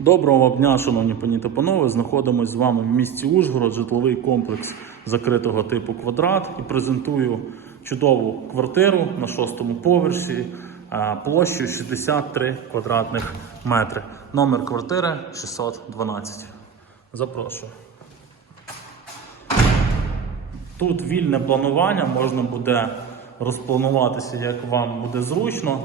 Доброго дня, шановні пані та панове. Знаходимося з вами в місті Ужгород, житловий комплекс закритого типу квадрат і презентую чудову квартиру на шостому поверсі а, площею 63 квадратних метри. Номер квартири 612. Запрошую. Тут вільне планування, можна буде розплануватися, як вам буде зручно.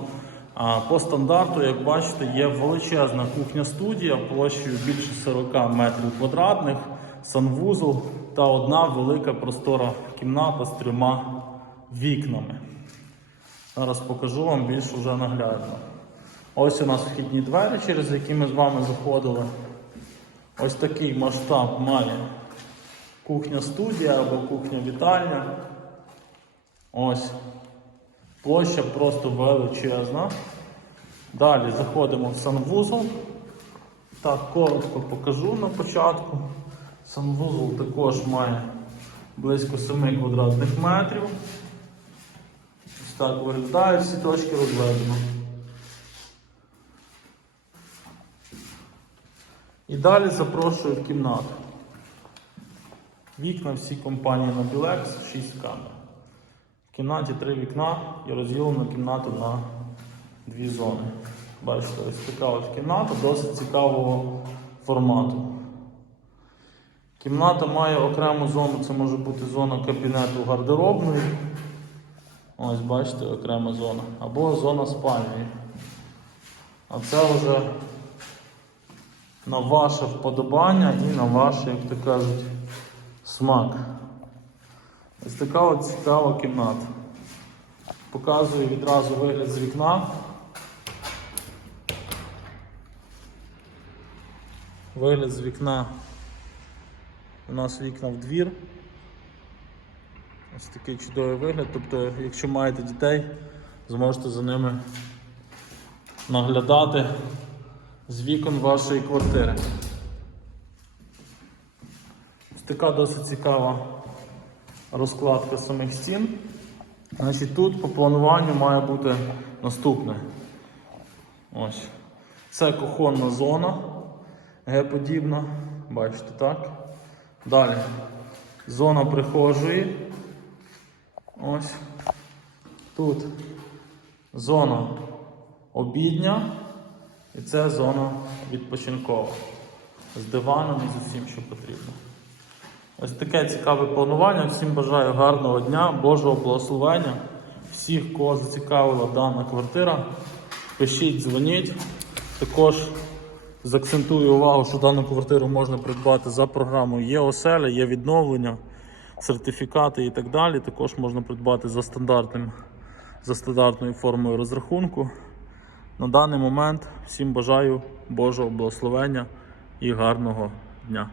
По стандарту, як бачите, є величезна кухня-студія площею більше 40 метрів квадратних, санвузол та одна велика простора кімната з трьома вікнами. Зараз покажу вам більш уже наглядно. Ось у нас вхідні двері, через які ми з вами заходили. Ось такий масштаб має кухня-студія або кухня-вітальня. Ось. Площа просто величезна. Далі заходимо в санвузол. Так, коротко покажу на початку. Санвузол також має близько 7 квадратних метрів. Ось так виглядає, всі точки розведено. І далі запрошую в кімнату. Вікна всі компанії на Bilex, 6 камер. В кімнаті 3 вікна і розділено кімнату на дві зони. Бачите, ось така ось кімната досить цікавого формату. Кімната має окрему зону, це може бути зона кабінету гардеробної. Ось, бачите, окрема зона. Або зона спальні. А це вже на ваше вподобання і на ваш, як то кажуть, смак. Ось така от цікава кімната. Показую відразу вигляд з вікна. Вигляд з вікна. У нас вікна в двір. Ось такий чудовий вигляд. Тобто, якщо маєте дітей, зможете за ними наглядати з вікон вашої квартири. Ось така досить цікава розкладка самих стін. Значить, тут по плануванню має бути наступне. Ось. Це кухонна зона Г-подібна. Бачите, так? Далі. Зона прихожої. Ось. Тут зона обідня. І це зона відпочинкова. З диваном і з усім, що потрібно. Ось таке цікаве планування. Всім бажаю гарного дня, Божого благословення. Всіх, кого зацікавила дана квартира, пишіть, дзвоніть. Також заакцентую увагу, що дану квартиру можна придбати за програмою є оселя, є відновлення, сертифікати і так далі. Також можна придбати за стандартним, за стандартною формою розрахунку. На даний момент всім бажаю Божого благословення і гарного дня.